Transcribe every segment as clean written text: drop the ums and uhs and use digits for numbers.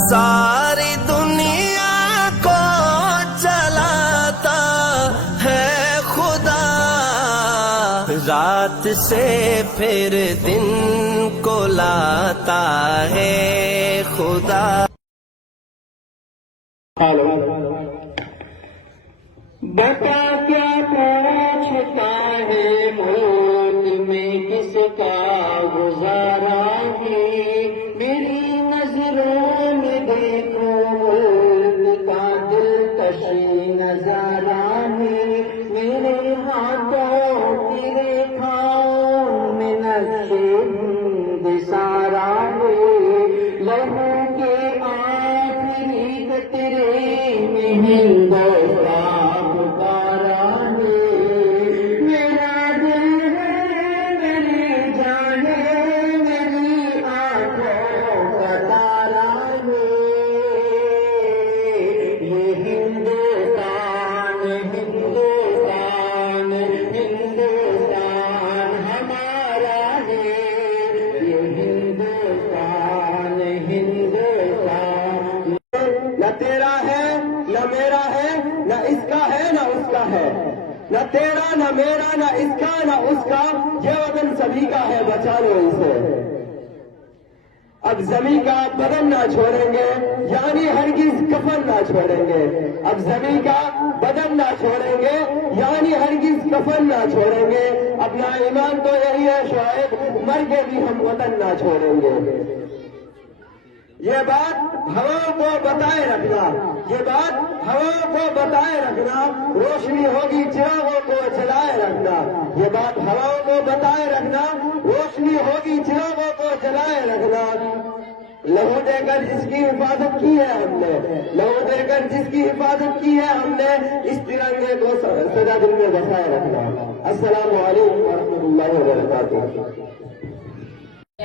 ساری دنیا کو چلاتا ہے خدا، رات سے پھر دن کو لاتا ہے خدا۔ بتا کیا پوچھتا ہے موت میں کس کا گزارا ہے، میری نظروں میں دیکھو ملک کا دلکش نظارہ ہے، میرے ہاتھوں کی ریکھاؤں میں نقش ہند سارا ہے، لہو کے آخری قطرے میں ہندوستان پکارا ہے، میرا دل ہے میری جان ہے، میری آنکھوں کا تارا ہے، یہ ہندوستان ہندوستان ہندوستان ہمارا ہے، یہ ہندوستان ہندوستان نہ تیرا ہے نہ میرا ہے، نہ اس کا ہے نہ اس کا ہے، نہ تیرا نہ میرا نہ اس کا نہ اس کا، یہ وطن سبھی کا ہے، بچا لو اسے۔ اب زمین کا بدن نہ چھوڑیں گے، یعنی ہرگز کفن نہ چھوڑیں گے، اب زمین کا بدن نہ چھوڑیں گے، یعنی ہرگز کفن نہ چھوڑیں گے، اپنا ایمان تو یہی ہے شعیب، مر کے بھی ہم وطن نہ چھوڑیں گے۔ یہ بات ہواؤں کو بتائے رکھنا، یہ بات ہواؤں کو بتائے رکھنا، روشنی ہوگی چراغوں کو جلائے رکھنا، یہ بات ہواؤں کو بتائے رکھنا، روشنی ہوگی چراغوں کو جلائے رکھنا، لہو دے کر جس کی حفاظت کی ہے ہم نے، لہو دے کر جس کی حفاظت کی ہے ہم نے، اس ترنگے کو سدا دل میں بسائے رکھنا۔ السلام علیکم ورحمۃ اللہ وبرکاتہ۔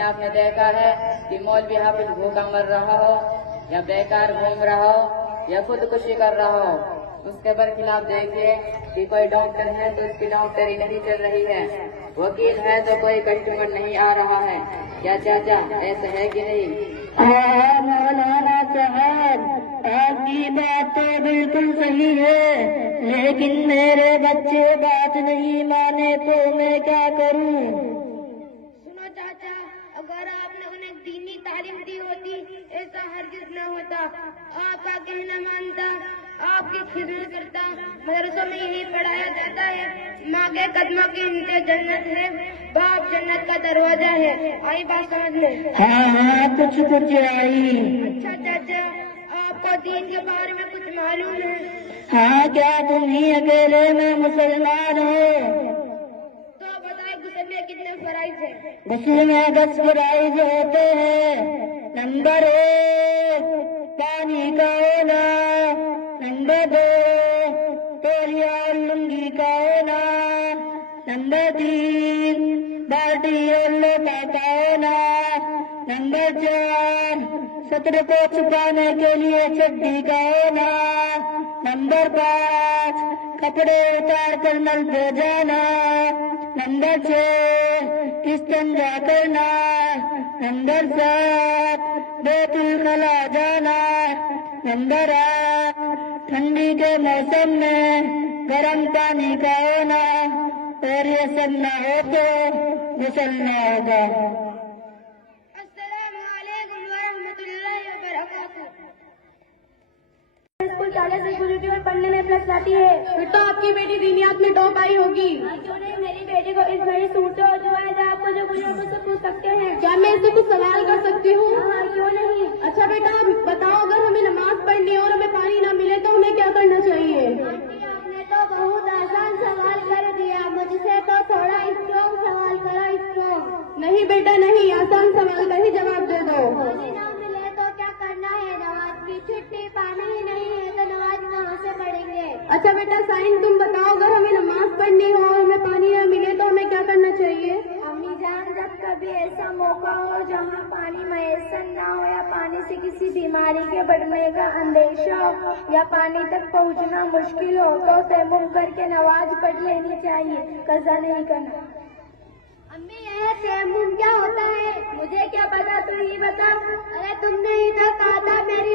آپ نے دیکھا ہے کہ مولوی حافظ بھوکا مر رہا ہو یا بیکار گھوم رہا ہو یا خودکشی کر رہا ہو، اس کے برخلاف دیکھیے کہ کوئی ڈاکٹر ہے تو اس کی ڈاکٹری نہیں چل رہی ہے، وکیل ہے تو کوئی کسٹمر نہیں آ رہا ہے، کیا چاچا ایسا ہے کہ نہیں؟ مولانا صاحب آپ کی بات تو بالکل صحیح ہے، لیکن میرے بچے بات نہیں مانے تو میں کیا کروں؟ سنو چاچا، اگر آپ نے انہیں دینی تعلیم دی ہوتی ایسا ہرگز نہ ہوتا، آپ کا کہنا مانتا، آپ کی خدمت کرتا، مدرسوں میں یہی پڑھایا جاتا ہے، ماں کے قدموں کے نیچے جنت ہے، باپ جنت کا دروازہ ہے، آئی بات سمجھ لیں؟ ہاں کچھ آئی۔ اچھا چاچا، آپ کو دین کے بارے میں کچھ معلوم ہے؟ ہاں کیا تم ہی اکیلے میں مسلمان ہو؟ تو بتائیں غسل میں کتنے فرائض ہیں؟ غسل میں 10 فرائض ہوتے ہیں۔ نمبر 1 پانی کا ہونا، نمبر 2 تولیہ اور لنگی کا ہونا، نمبر 3 بالٹی اور لوٹا کا ہونا، نمبر 4 سطر کو چھپانے کے لیے چڈی کا ہونا، نمبر 5 کپڑے اتار کر نل پہ جانا، نمبر 6 استنجا کرنا، نمبر 7 بیت الخلا جانا، نمبر 8 ٹھنڈی کے موسم میں گرم پانی کا ہونا، اور یہ سب نہ ہو تو غسل نہ ہوگا۔ السلام علیکم ورحمۃ اللہ وبرکاتہ۔ اسکول جانے سے گروٹی اور پڑھنے میں پلس آتی ہے۔ بیٹا آپ کی بیٹی دینیات میں ٹاپ آئی ہوگی۔ کیوں نہیں میری بیٹی کو اس بڑی صورت اور جو ہے آپ کو جو کچھ ہو مجھ سے پوچھ سکتے ہیں؟ کیا میں اس سے کچھ سوال کر سکتی ہوں؟ ہاں کیوں نہیں؟ اچھا بیٹا بتاؤ، اگر ہمیں نماز پڑھنی اور ہمیں پانی نہ ملے تو ہمیں کیا کرنا چاہیے؟ آنٹی آپ نے تو بہت آسان سوال کر دیا، مجھ سے تو تھوڑا اسٹرانگ سوال کرو، اسٹرانگ۔ نہیں بیٹا نہیں، آسان سوال کا ہی جواب دے دو۔ پانی نہ ملے تو کیا کرنا ہے؟ نماز کی چھٹی، پانی ہی نہیں ہے تو نماز کہاں سے پڑھیں گے؟ اچھا بیٹا سائن تم بتاؤ، اگر ہمیں نماز پڑھنی ہو اور ہمیں پانی نہ ملے تو ہمیں کیا کرنا چاہیے؟ امی جان، جب کبھی ایسا موقع ہو جہاں پانی میسر نہ ہو یا پانی سے کسی بیماری کے بڑھنے کا اندیشہ ہو یا پانی تک پہنچنا مشکل ہو تو تیمم کر کے نماز پڑھ لینی چاہیے، قضا نہیں کرنا۔ امی یہ تیمم کیا ہوتا ہے؟ مجھے کیا پتا، تم ہی بتا۔ ارے تم نے ہی تو کہا تھا میری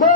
2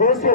200